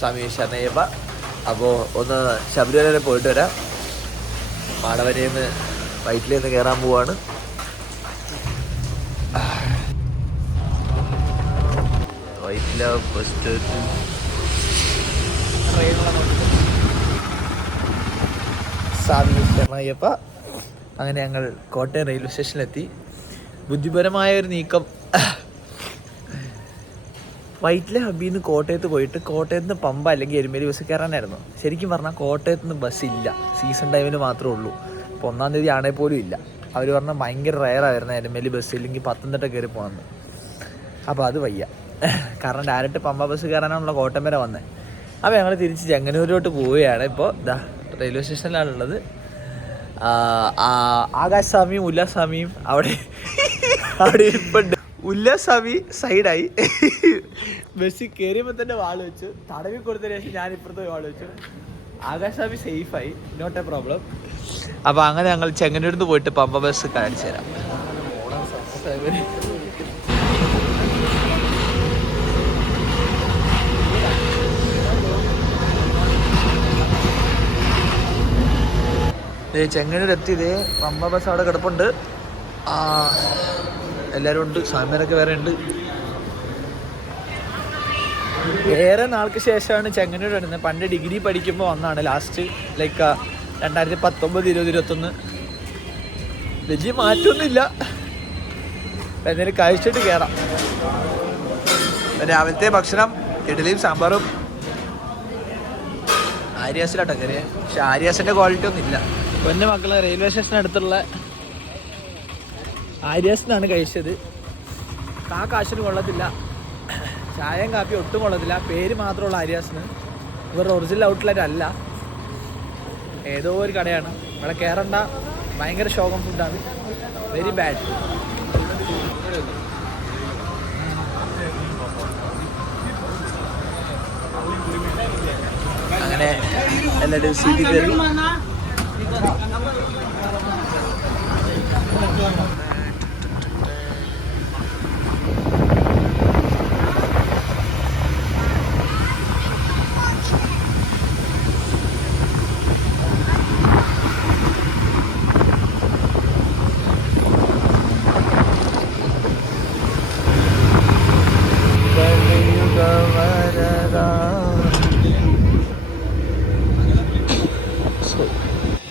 സ്വാമി ശരണയ്യപ്പ. അപ്പോൾ ഒന്ന് ശബരിമല വരെ പോയിട്ട് വരാം. മാടവനയിൽ വൈറ്റിലേന്ന് കയറാൻ പോവാണ്. വൈറ്റില ബസ് സ്റ്റോപ്പിൽ സ്വാമി ശരണയ്യപ്പ. അങ്ങനെ ഞങ്ങൾ കോട്ടയം റെയിൽവേ സ്റ്റേഷനിലെത്തി. ബുദ്ധിപരമായ ഒരു നീക്കം. വൈറ്റിലെ ഹബ്ബിൽ നിന്ന് കോട്ടയത്ത് പോയിട്ട് കോട്ടയത്ത് നിന്ന് പമ്പ അല്ലെങ്കിൽ എരുമേലി ബസ് കയറാനായിരുന്നു. ശരിക്കും പറഞ്ഞാൽ കോട്ടയത്ത് നിന്ന് ബസ്സില്ല, സീസൺ ടൈമിൽ മാത്രമേ ഉള്ളൂ. ഇപ്പോൾ 1-ാം തീയതി ആണെങ്കിൽ പോലും ഇല്ല. അവർ പറഞ്ഞാൽ ഭയങ്കര റയറായിരുന്നു എരുമേലി ബസ് ഇല്ലെങ്കിൽ പത്തനംതിട്ട കയറി പോകണമെന്ന്. അപ്പോൾ അത് വയ്യ, കാരണം ഡയറക്റ്റ് പമ്പ ബസ് കയറാനാണല്ലോ കോട്ടയം വരെ വന്നത്. അപ്പോൾ ഞങ്ങൾ തിരിച്ച് ചെങ്ങന്നൂരിലോട്ട് പോവുകയാണ്. ഇപ്പോൾ റെയിൽവേ സ്റ്റേഷനിലാണുള്ളത്. ആകാശ് സ്വാമിയും ഉല്ലാസ് സ്വാമിയും അവിടെ ഇരിപ്പുണ്ട്. ഉല്ലാസ് സ്വാമി സൈഡായി, ബസ്സിൽ കയറിയപ്പോൾ തന്നെ വാള് വെച്ചു. തടവി കൊടുത്തതിന് ശേഷം ഞാൻ ഇപ്പുറത്ത് വാള് വെച്ചു. ആകാശ് സ്വാമി സേഫായി, നോട്ട് എ പ്രോബ്ലം. അപ്പോൾ അങ്ങനെ ഞങ്ങൾ ചെങ്ങന്നൂരിൽ നിന്ന് പോയിട്ട് പമ്പ ബസ് കാണിച്ചു തരാം. ചെങ്ങന്നൂർ എത്തിയത്. പമ്പ ബസ് അവിടെ കിടപ്പുണ്ട്. എല്ലാവരും ഉണ്ട്, സ്വാമിമാരൊക്കെ വേറെ ഉണ്ട്. ഏറെ നാൾക്ക് ശേഷമാണ് ചെങ്ങന്നൂർ വരുന്നത്. പണ്ട് ഡിഗ്രി പഠിക്കുമ്പോൾ വന്നാണ് ലാസ്റ്റ്, ലൈക്ക് 2019, 20, 21. വലിയ മാറ്റമൊന്നുമില്ല. എന്തെങ്കിലും കഴിച്ചിട്ട് കയറാം. രാവിലത്തെ ഭക്ഷണം ഇഡ്ഡലിയും സാമ്പാറും. ആര്യാസിലാട്ടോ കയറിയ, പക്ഷെ ആര്യാസിൻ്റെ ക്വാളിറ്റി ഒന്നും ഇല്ല. പൊന്നു മക്കളെ, റെയിൽവേ സ്റ്റേഷനടുത്തുള്ള ആര്യാസിനാണ് കഴിച്ചത്. കാശിന് കൊള്ളത്തില്ല, ചായയും കാപ്പി ഒട്ടും കൊള്ളത്തില്ല. പേര് മാത്രമുള്ള ആര്യാസിന്. ഇവരുടെ ഒറിജിനൽ ഔട്ട്ലെറ്റ് അല്ല, ഏതോ ഒരു കടയാണ്. ഇവിടെ കയറണ്ട, ഭയങ്കര ശോകം ഫുഡാണ്, വെരി ബാഡ്. അങ്ങനെ എല്ലാവരും സീറ്റിൽ കയറി.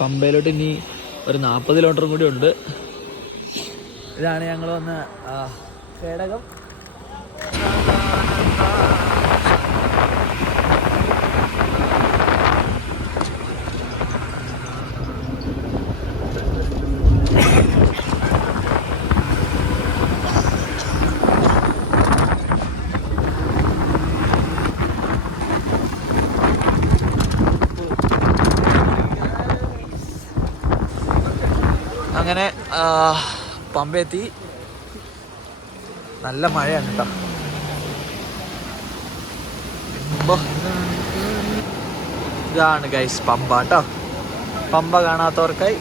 പമ്പയിലോട്ട് ഇനി ഒരു 40 കിലോമീറ്ററും കൂടി ഉണ്ട്. ഇതാണ് ഞങ്ങൾ വന്ന പേടകം. അങ്ങനെ പമ്പയെത്തി. നല്ല മഴയാണ് കേട്ടോ. ഇതാണ് ഗൈസ് പമ്പ കേട്ടോ. പമ്പ കാണാത്തവർക്കായി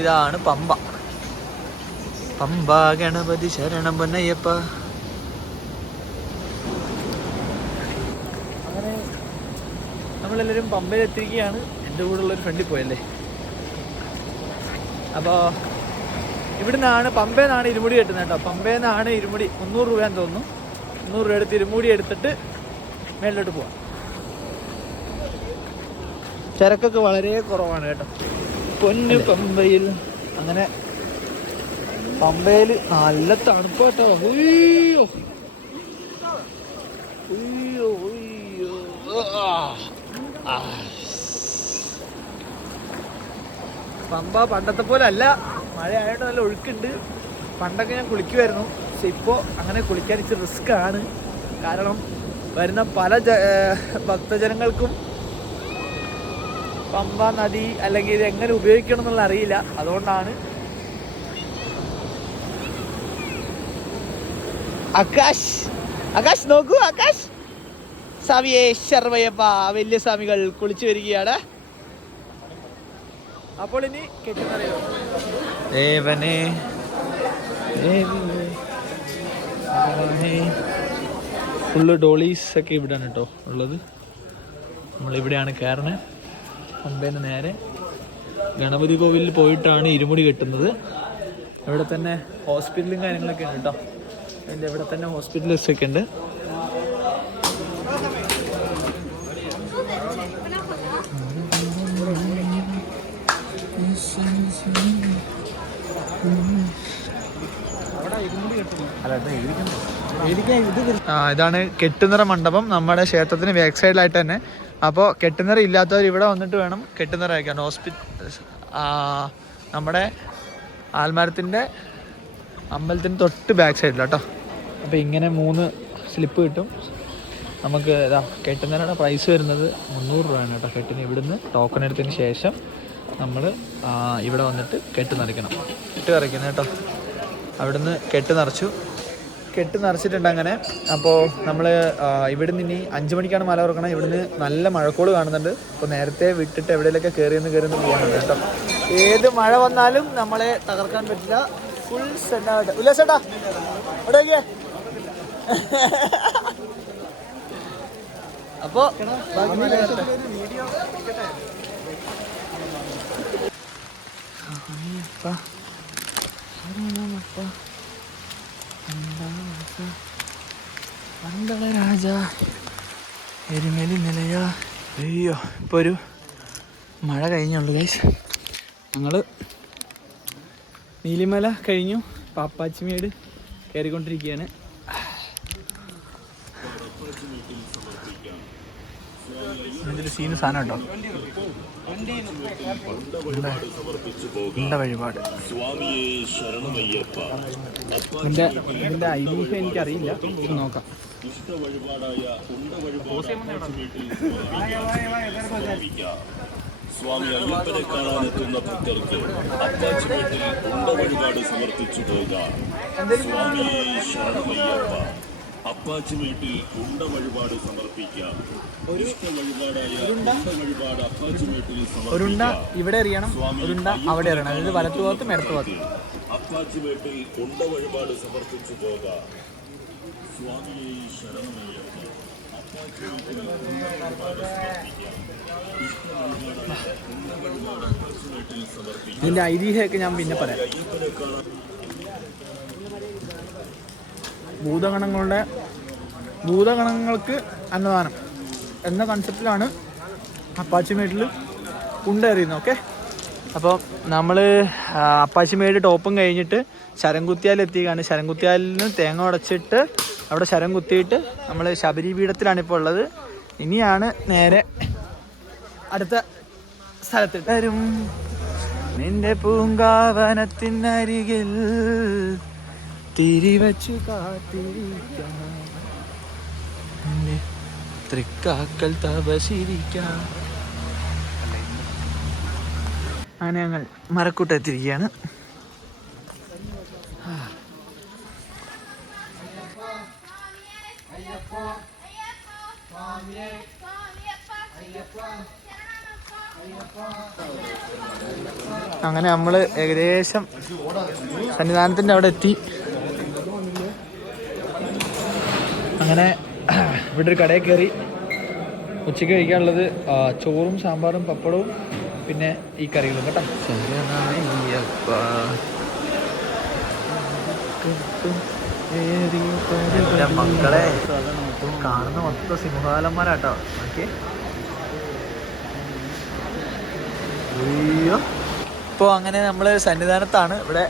ഇതാണ് പമ്പ. പമ്പ ഗണപതി ശരണം പൊന്നയ്യപ്പ. അങ്ങനെ നമ്മളെല്ലാവരും പമ്പയിലെത്തിയിരിക്കുകയാണ്. എൻ്റെ കൂടെയുള്ളൊരു ഫ്രണ്ടിൽ പോയല്ലേ. അപ്പോൾ ഇവിടുന്നാണ് പമ്പയിൽ നിന്നാണ് ഇരുമുടി കെട്ടുന്നത് കേട്ടോ. പമ്പയിൽ നിന്നാണ് ഇരുമുടി 300 രൂപയാന്ന് തോന്നുന്നു. 300 രൂപ എടുത്ത് ഇരുമുടി എടുത്തിട്ട് മേളിലോട്ട് പോവാം. ചരക്കൊക്കെ വളരെ കുറവാണ് കേട്ടോ. പൊന്നു പമ്പയിൽ. അങ്ങനെ പമ്പയിൽ നല്ല തണുപ്പ് കേട്ടോ. ഉയ്യോ ഉയ്യോ ഉയ്യോ. പമ്പ പണ്ടത്തെ പോലെ അല്ല, മഴ ആയതുകൊണ്ട് നല്ല ഒഴുക്കുണ്ട്. പണ്ടൊക്കെ ഞാൻ കുളിക്കുമായിരുന്നു, പക്ഷെ ഇപ്പോൾ അങ്ങനെ കുളിക്കാൻ ഇച്ചിരി റിസ്ക് ആണ്. കാരണം വരുന്ന പല ഭക്തജനങ്ങൾക്കും പമ്പ നദി അല്ലെങ്കിൽ ഇത് എങ്ങനെ ഉപയോഗിക്കണം എന്നുള്ള അറിയില്ല. അതുകൊണ്ടാണ്. ആകാശ് നോക്കൂ, ആകാശ് സ്വാമിയെ ശരണയ്യപ്പ. വലിയ സ്വാമികൾ കുളിച്ചു വരികയാണ്. അപ്പോൾ ഇനി കെട്ടുന്നറിയോ ദേവനെ ഫുള്ള് ഡോളീസ് ഒക്കെ ഇവിടെയാണ് കേട്ടോ ഉള്ളത്. നമ്മളിവിടെയാണ് കയറുന്നത്. പമ്പേന്ന് നേരെ ഗണപതി കോവിലിൽ പോയിട്ടാണ് ഇരുമുടി കെട്ടുന്നത്. ഇവിടെ തന്നെ ഹോസ്പിറ്റലും കാര്യങ്ങളൊക്കെ ഉണ്ട് കേട്ടോ. അതിൻ്റെ ഇവിടെ തന്നെ ഹോസ്പിറ്റൽസ് ഒക്കെ ഉണ്ട്. ഇതാണ് കെട്ടുനിറ മണ്ഡപം നമ്മുടെ ക്ഷേത്രത്തിന് ബാക്ക് സൈഡിലായിട്ട് തന്നെ. അപ്പോൾ കെട്ടുനിറ ഇല്ലാത്തവർ ഇവിടെ വന്നിട്ട് വേണം കെട്ടുനിറ വയ്ക്കാൻ. നമ്മുടെ ആൽമരത്തിൻ്റെ അമ്പലത്തിന് തൊട്ട് ബാക്ക് സൈഡിലാട്ടോ. അപ്പോൾ ഇങ്ങനെ 3 സ്ലിപ്പ് കിട്ടും നമുക്ക്. ഇതാ കെട്ടുനിറയുടെ പ്രൈസ് വരുന്നത് 300 രൂപയാണ് കേട്ടോ കെട്ടിന്. ഇവിടുന്ന് ടോക്കൺ എടുത്തതിന് ശേഷം നമ്മൾ ഇവിടെ വന്നിട്ട് കെട്ട് നിറയ്ക്കണം. കെട്ട് നിറയ്ക്കുന്നത് കേട്ടോ. അവിടുന്ന് കെട്ട് നിറച്ചിട്ടുണ്ട് അങ്ങനെ. അപ്പോൾ നമ്മൾ ഇവിടുന്ന് ഇനി 5 മണിക്കാണ് മല തുറക്കണം. ഇവിടുന്ന് നല്ല മഴക്കോള് കാണുന്നുണ്ട്. അപ്പോൾ നേരത്തെ വിട്ടിട്ട് എവിടെയെങ്കിലൊക്കെ കയറിയെന്ന് പോകാനുണ്ട് കേട്ടോ. ഏത് മഴ വന്നാലും നമ്മളെ തകർക്കാൻ പറ്റില്ല. ഫുൾ സെറ്റായിട്ട് ഉല്ലാസേട്ടാ അവിടെ. അപ്പോൾ രാജ എരുമേലി നിലയാ. അയ്യോ, ഇപ്പോൾ ഒരു മഴ കഴിഞ്ഞുള്ളൂ ഗൈസ്. ഞങ്ങൾ നീലിമല കഴിഞ്ഞു, പാപ്പാച്ചിമേട് കയറിക്കൊണ്ടിരിക്കുകയാണ്. ഇതിൽ സീന് സാധനം കേട്ടോ. വഴിപാട് ഇതിൻ്റെ ഐതിഹ്യം എനിക്കറിയില്ല, നോക്കാം. സ്വാമി അയ്യപ്പനെ കാണാനെത്തുന്ന ഭക്തർക്ക് അപ്പാച്ചിമേട്ടിൽ ഉണ്ട വഴിപാട് സമർപ്പിച്ചു പോകാം. സ്വാമിയെ ശരണമയ്യപ്പ. അപ്പാച്ചിമേട്ടിൽ ഉണ്ട വഴിപാട് സമർപ്പിക്കാം. ഇഷ്ട വഴിപാടായ ഉണ്ട വഴിപാട് അപ്പാച്ചിമേട്ടിൽ സമർപ്പിക്കാം. ഇവിടെ എറിയണം, ഉരുണ്ട അവിടെ എറിയണം. അതായത് വലത്തു ഭാഗത്തും ഇടത്തു ഭാഗത്തും. അപ്പാച്ചിമേട്ടിൽ ഉണ്ട വഴിപാട് സമർപ്പിച്ചു പോകാം. സ്വാമിയെ ശരണമയ്യപ്പ. അപ്പാച്ചിമേട്ടിൽ ഉണ്ട വഴിപാട് സമർപ്പിക്കാം. ഇതിൻ്റെ ഐതിഹ്യമൊക്കെ ഞാൻ പിന്നെ പറയാം. ഭൂതഗണങ്ങൾക്ക് അന്നദാനം എന്ന കൺസെപ്റ്റിലാണ് അപ്പാച്ചിമേട്ടിൽ ഉണ്ടെറിയുന്നത്. ഓക്കെ, അപ്പോൾ നമ്മൾ അപ്പാച്ചിമേട് ടോപ്പും കഴിഞ്ഞിട്ട് ശരംകുത്തിയാലെത്തിയാണ്. ശരംകുത്തിയാലിൽ നിന്ന് തേങ്ങ ഉടച്ചിട്ട് അവിടെ ശരം കുത്തിയിട്ട് നമ്മൾ ശബരി പീഠത്തിലാണ് ഇപ്പോൾ ഉള്ളത്. ഇനിയാണ് നേരെ അടുത്ത സ്ഥലത്ത് തരും. നിന്റെ പൂങ്കാവനത്തിനരികിൽ തിരിവച്ചു കാത്തിരിക്കാം, തൃക്കാക്കൽ തപസിരിക്കാം. അങ്ങനെ ഞങ്ങൾ മരക്കൂട്ടെത്തിരിക്കുകയാണ്. അങ്ങനെ നമ്മൾ ഏകദേശം സന്നിധാനത്തിൻ്റെ അവിടെ എത്തി. അങ്ങനെ ഇവിടെ ഒരു കടയിൽ കയറി. ഉച്ചയ്ക്ക് കഴിക്കാനുള്ളത് ചോറും സാമ്പാറും പപ്പടവും പിന്നെ ഈ കറികളും കേട്ടോ. മക്കളെ കാണുന്ന മൊത്തം സിംഹാലന്മാരാട്ടോ. ഓക്കെ, അയ്യോ. ഇപ്പോൾ അങ്ങനെ നമ്മൾ സന്നിധാനത്താണ്. ഇവിടെ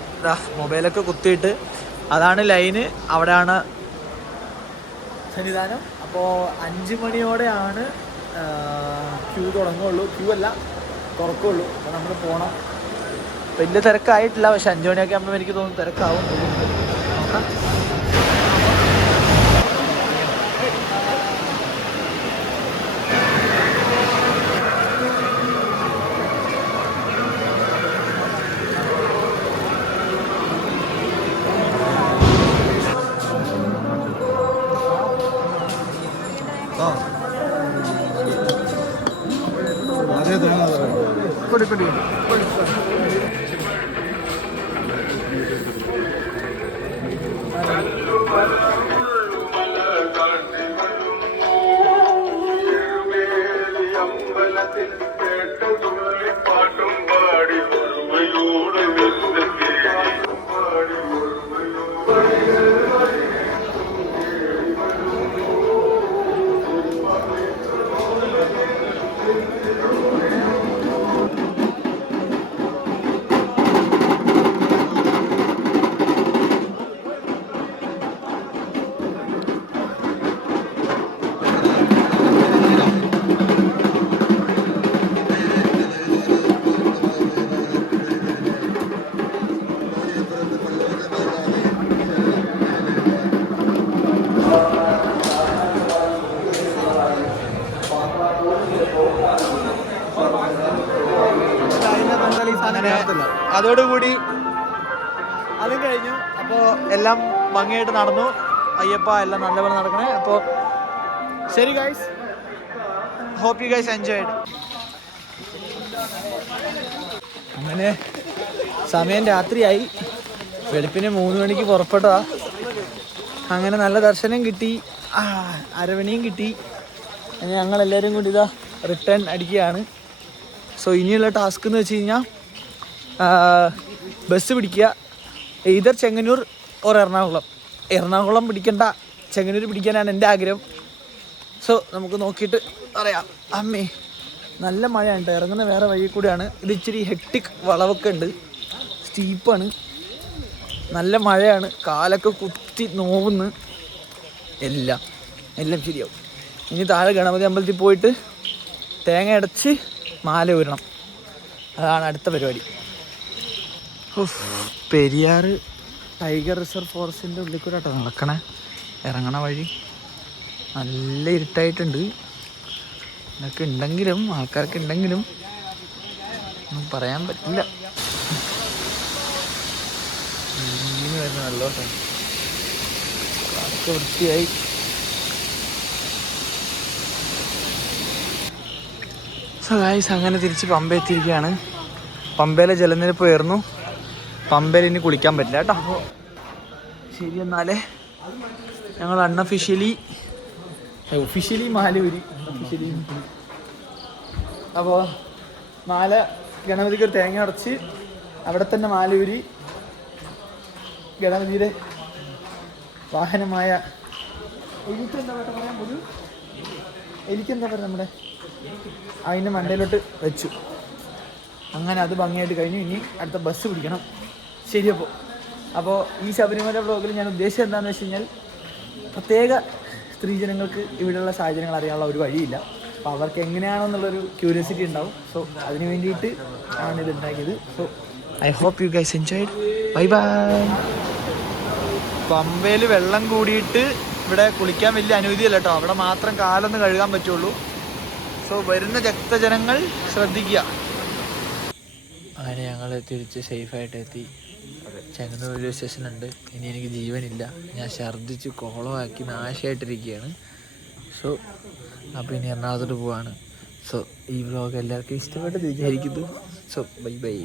മൊബൈലൊക്കെ കുത്തിയിട്ട് അതാണ് ലൈന്, അവിടെയാണ് സന്നിധാനം. അപ്പോൾ 5 മണിയോടെയാണ് ക്യൂ തുടങ്ങുകയുള്ളൂ. ക്യൂ അല്ല, തുറക്കുകയുള്ളൂ. അപ്പോൾ നമ്മൾ പോകണം. വലിയ തിരക്കായിട്ടില്ല, പക്ഷെ 5 മണിയൊക്കെ ആകുമ്പോൾ എനിക്ക് തോന്നുന്നു തിരക്കാവും. നോക്കാം. കൊടുക്കട്ടെ. അതോടുകൂടി അതും കഴിഞ്ഞു. അപ്പോൾ എല്ലാം ഭംഗിയായിട്ട് നടന്നു. അയ്യപ്പ എല്ലാം നല്ലപോലെ നടക്കണേ. അപ്പോൾ ശരി guys, hope you guys enjoyed. അങ്ങനെ സമയം രാത്രിയായി. വെളുപ്പിന് 3 മണിക്ക് പുറപ്പെട്ടതാ. അങ്ങനെ നല്ല ദർശനം കിട്ടി, അരവണിയും കിട്ടി. അങ്ങനെ ഞങ്ങളെല്ലാവരും കൂടി ഇതാ റിട്ടേൺ അടിക്കുകയാണ്. സോ ഇനിയുള്ള ടാസ്ക് എന്ന് വെച്ച് കഴിഞ്ഞാൽ ബസ് പിടിക്കുക, either ചെങ്ങന്നൂർ ഓർ എറണാകുളം പിടിക്കണ്ട, ചെങ്ങന്നൂർ പിടിക്കാനാണ് എൻ്റെ ആഗ്രഹം. സോ നമുക്ക് നോക്കിയിട്ട് പറയാം. അമ്മേ നല്ല മഴയാണ്, ഇറങ്ങുന്ന വേറെ വഴി കൂടെയാണ്. ഇത് ഇച്ചിരി ഹെക്ടിക് വളവൊക്കെ ഉണ്ട്, സ്റ്റീപ്പാണ്, നല്ല മഴയാണ്, കാലൊക്കെ കുത്തി നോവുന്ന്. എല്ലാം ശരിയാവും. ഇനി താഴെ ഗണപതി അമ്പലത്തിൽ പോയിട്ട് തേങ്ങ അടച്ച് മാല ഊരണം, അതാണ് അടുത്ത പരിപാടി. പെരിയാർ ടൈഗർ റിസർവ് ഫോറസ്റ്റിൻ്റെ ഉള്ളിൽ കൂടെ കേട്ടോ നടക്കണേ. ഇറങ്ങണ വഴി നല്ല ഇരുട്ടായിട്ടുണ്ട്. ഇതൊക്കെ ഉണ്ടെങ്കിലും ആൾക്കാരൊക്കെ ഉണ്ടെങ്കിലും ഒന്നും പറയാൻ പറ്റില്ല. ഇങ്ങനെ വരുന്ന നല്ലോട്ടെ അതൊക്കെ വൃത്തിയായി. സോ ഗൈസ്, അങ്ങനെ തിരിച്ച് പമ്പ എത്തിയിരിക്കുകയാണ്. പമ്പയിലെ ജലനിരപ്പ് ഉയർന്നു. പമ്പയിൽ ഇനി കുളിക്കാൻ പറ്റില്ല കേട്ടോ. അപ്പോൾ ശരി, എന്നാലേ ഞങ്ങൾ ഒഫീഷ്യലി മാല ഊരി. അപ്പോൾ മാല ഗണപതിക്ക് ഒരു തേങ്ങ അടച്ച് അവിടെ തന്നെ മാല ഊരി ഗണപതിയുടെ വാഹനമായ എനിക്കെന്താ പറയുക നമ്മുടെ അതിൻ്റെ മണ്ടയിലോട്ട് വെച്ചു. അങ്ങനെ അത് ഭംഗിയായിട്ട് കഴിഞ്ഞു. ഇനി അടുത്ത ബസ് പിടിക്കണം. ശരി, അപ്പോൾ ഈ ശബരിമല വ്ളോഗിൽ ഞാൻ ഉദ്ദേശിച്ചത് എന്താണെന്ന് വെച്ച് കഴിഞ്ഞാൽ, പ്രത്യേക സ്ത്രീജനങ്ങൾക്ക് ഇവിടെയുള്ള സാഹചര്യങ്ങൾ അറിയാനുള്ള ഒരു വഴിയില്ല. അപ്പോൾ അവർക്ക് എങ്ങനെയാണെന്നുള്ളൊരു ക്യൂരിയോസിറ്റി ഉണ്ടാവും. സോ അതിന് വേണ്ടിയിട്ട് ആണ് ഇത് ഉണ്ടാക്കിയത്. So I hope you guys enjoyed. Bye bye. പമ്പയിൽ വെള്ളം കൂടിയിട്ട് ഇവിടെ കുളിക്കാൻ വലിയ അനുമതിയല്ല കേട്ടോ. അവിടെ മാത്രം കാലൊന്ന് കഴുകാൻ പറ്റുള്ളൂ. സോ വരുന്ന ഭക്തജനങ്ങൾ ശ്രദ്ധിക്കുക. അങ്ങനെ ഞങ്ങൾ തിരിച്ച് സേഫായിട്ട് എത്തി. ചെങ്ങന്നൂർ റെയിൽവേ സ്റ്റേഷനുണ്ട്. ഇനി എനിക്ക് ജീവനില്ല, ഞാൻ ഛർദ്ദിച്ച് കോളമാക്കി നാശമായിട്ടിരിക്കുകയാണ്. സോ അപ്പോൾ ഇനി എറണാകുളത്തോട്ട് പോവാണ്. സോ ഈ വ്ലോഗ് എല്ലാവർക്കും ഇഷ്ടപ്പെട്ടെന്ന് വിചാരിക്കുന്നു. So bye bye.